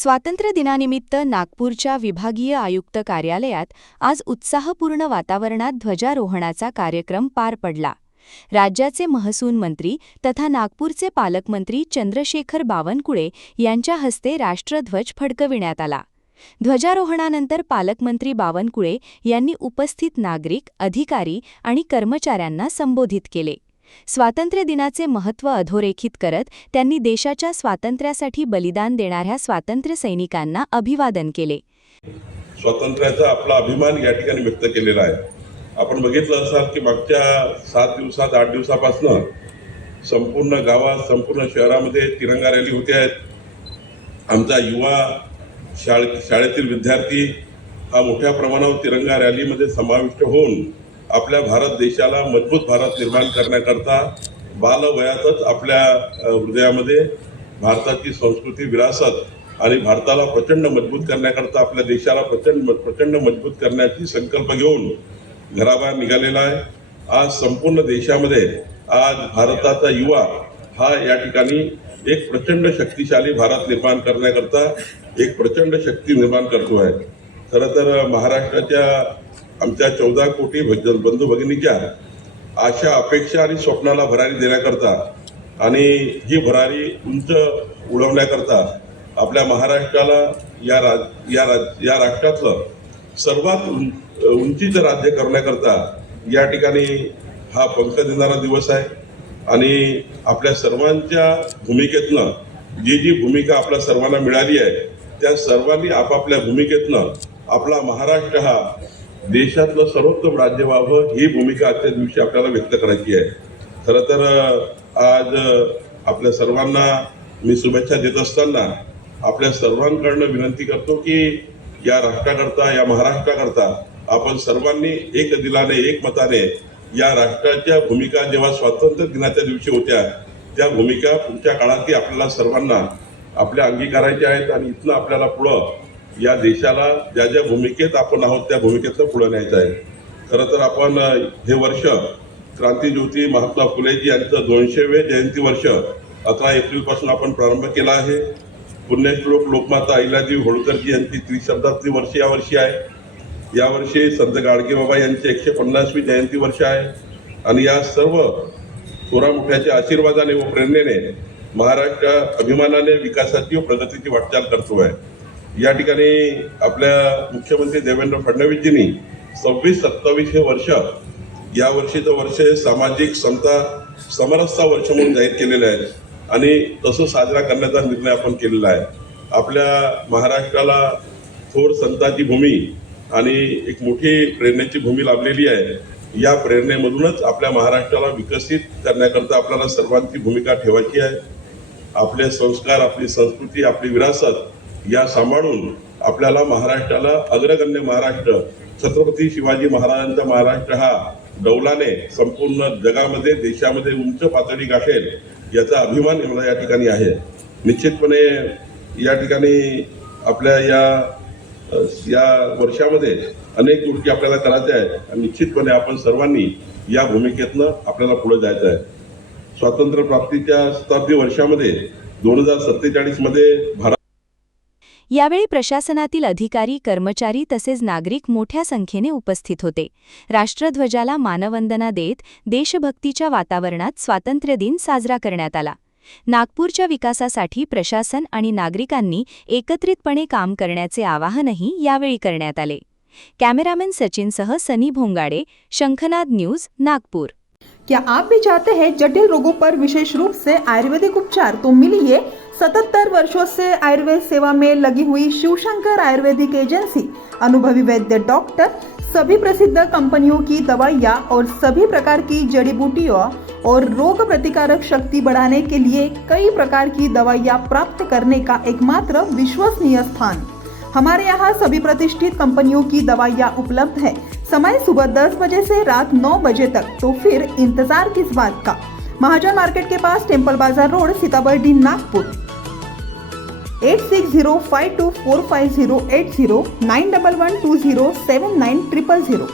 स्वातंत्र्य दिनानिमित्त नागपूरच्या विभागीय आयुक्त कार्यालयात आज उत्साहपूर्ण वातावरणात ध्वजारोहणाचा कार्यक्रम पार पडला. राज्याचे महसूल मंत्री तथा नागपूरचे पालकमंत्री चंद्रशेखर बावनकुळे यांच्या हस्ते राष्ट्रध्वज फडकविण्यात आला. ध्वजारोहणानंतर पालकमंत्री बावनकुळे यांनी उपस्थित नागरिक, अधिकारी आणि कर्मचाऱ्यांना संबोधित केले. स्वातंत्र्य दिनाचे महत्त्व अधोरेखित करत त्यांनी देशाच्या स्वातंत्र्यासाठी बलिदान देणाऱ्या स्वातंत्र्य सैनिकांना अभिवादन केले. स्वातंत्र्याचा आपला अभिमान या ठिकाणी व्यक्त केलेला आहे. आपण बघितलं असाल की मागच्या 7 दिवसात 8 दिवसापासून संपूर्ण गावात, संपूर्ण शहरामध्ये तिरंगा रॅली होते आहेत. आमचा युवा शाळेतील विद्यार्थी हा मोठ्या प्रमाणावर तिरंगा रॅलीमध्ये समाविष्ट होऊन आपल्या भारत देशाला मजबूत भारत निर्माण करण्याकरता बालवयातच आपल्या हृदयामध्ये भारताची संस्कृती, विरासत आणि भारताला प्रचंड मजबूत करण्याकरता, आपल्या देशाला प्रचंड मजबूत करण्याची संकल्प घेऊन घराबाहेर निघालेला आहे. आज संपूर्ण देशामध्ये आज भारताचा युवा हा या ठिकाणी एक प्रचंड शक्तिशाली भारत निर्माण करण्याकरता एक प्रचंड शक्ती निर्माण करतो आहे. खरं तर महाराष्ट्राच्या आमच्या 14 कोटी बंधू भगिनीच्या आशा, अपेक्षा आणि स्वप्नाला भरारी देण्याकरता आणि ही भरारी उंच उडवण्याकरता आपल्या महाराष्ट्राला या राष्ट्रातलं सर्वात उंचीचं राज्य करण्याकरता या ठिकाणी हा पंख देणारा दिवस आहे. आणि आपल्या सर्वांच्या भूमिकेतनं जी भूमिका आपल्या सर्वांना मिळाली आहे त्या सर्वांनी आपापल्या भूमिकेतनं आपला महाराष्ट्र हा देशातलं सर्वोत्तम राज्य व्हावं ही भूमिका आजच्या दिवशी आपल्याला व्यक्त करायची आहे. खरं तर आज आपल्या सर्वांना मी शुभेच्छा देत असताना आपल्या सर्वांकडनं विनंती करतो की या राष्ट्राकरता, या महाराष्ट्राकरता आपण सर्वांनी एक दिलाने, एक मताने या राष्ट्राच्या भूमिका जेव्हा स्वातंत्र्य दिनाच्या दिवशी होत्या त्या भूमिका पुढच्या काळातही आपल्याला सर्वांना आपल्या अंगीकारायच्या आहेत आणि इथनं आपल्याला पुढं या देशाला ज्या ज्या भूमिकेत आपण आहोत त्या भूमिकेतनं पुढे न्यायचं आहे. खरं तर आपण हे वर्ष क्रांतीज्योती महात्मा फुलेजी यांचं 200वे जयंती वर्ष 11 एप्रिलपासून आपण प्रारंभ केला आहे. पुण्यश्लोक लोकमाता अहिल्यादेवी होळकरजी यांची त्रिशताब्दी वर्ष यावर्षी आहे. यावर्षी संत गाडगेबाबा यांची 150वी जयंती वर्ष आहे. आणि या सर्व थोरा मोठ्याच्या आशीर्वादाने व प्रेरणेने महाराष्ट्र अभिमानाने विकासाची व प्रगतीची वाटचाल करतो आहे. या ठिकाणी आपल्या मुख्यमंत्री देवेंद्र फडणवीसजींनी 26-27 हे वर्ष या वर्षीचं वर्ष सामाजिक समता समरसता वर्ष म्हणून जाहीर केलेलं आहे आणि तसं साजरा करण्याचा निर्णय आपण केलेला आहे. आपल्या महाराष्ट्राला थोर संतांची भूमी आणि एक मोठी प्रेरणेची भूमी लाभलेली आहे. या प्रेरणेमधूनच आपल्या महाराष्ट्राला विकसित करण्याकरता आपल्याला सर्वांची भूमिका ठेवायची आहे. आपले संस्कार, आपली संस्कृती, आपली विरासत या सांभाळून आपल्याला महाराष्ट्राला अग्रगण्य महाराष्ट्र, छत्रपती शिवाजी महाराजांचा महाराष्ट्र हा डौलाने संपूर्ण जगामध्ये, देशामध्ये उंच पातळी गाठेल याचा अभिमान मला या ठिकाणी आहे. निश्चितपणे या ठिकाणी आपल्या या वर्षामध्ये अनेक गोष्टी आपल्याला करायच्या आहेत आणि निश्चितपणे आपण सर्वांनी या भूमिकेतनं आपल्याला पुढे जायचं आहे. स्वातंत्र्य प्राप्तीच्या शताब्दी वर्षामध्ये 2047 मध्ये भारत. यावेळी प्रशासनातील अधिकारी, कर्मचारी तसेच नागरिक मोठ्या संख्येने उपस्थित होते. राष्ट्रध्वजाला मानवंदना देत देशभक्तीच्या वातावरणात स्वातंत्र्य दिन साजरा करण्यात आला. नागपूरच्या विकासासाठी प्रशासन आणि नागरिकांनी एकत्रितपणे काम करण्याचे आवाहनही यावेळी करण्यात आले. कॅमेरामॅन सचिनसह सनी भोंगाडे, शंखनाद न्यूज, नागपूर. क्या आप भी चाहते हैं जटिल रोगों पर विशेष रूप से आयुर्वेदिक उपचार? तो मिलिए 77 वर्षों से आयुर्वेद सेवा में लगी हुई शिवशंकर आयुर्वेदिक एजेंसी, अनुभवी वैद्य डॉक्टर, सभी प्रसिद्ध कंपनियों की दवाइयाँ और सभी प्रकार की जड़ी बूटियों और रोग प्रतिकारक शक्ति बढ़ाने के लिए कई प्रकार की दवाइयाँ प्राप्त करने का एकमात्र विश्वसनीय स्थान. हमारे यहाँ सभी प्रतिष्ठित कंपनियों की दवाइयाँ उपलब्ध है. समय सुबह 10 बजे से रात 9 बजे तक. तो फिर इंतजार किस बात का? महाजन मार्केट के पास, टेम्पल बाजार रोड, सीताबर्डी, नागपुर. 8605245080 9112079000.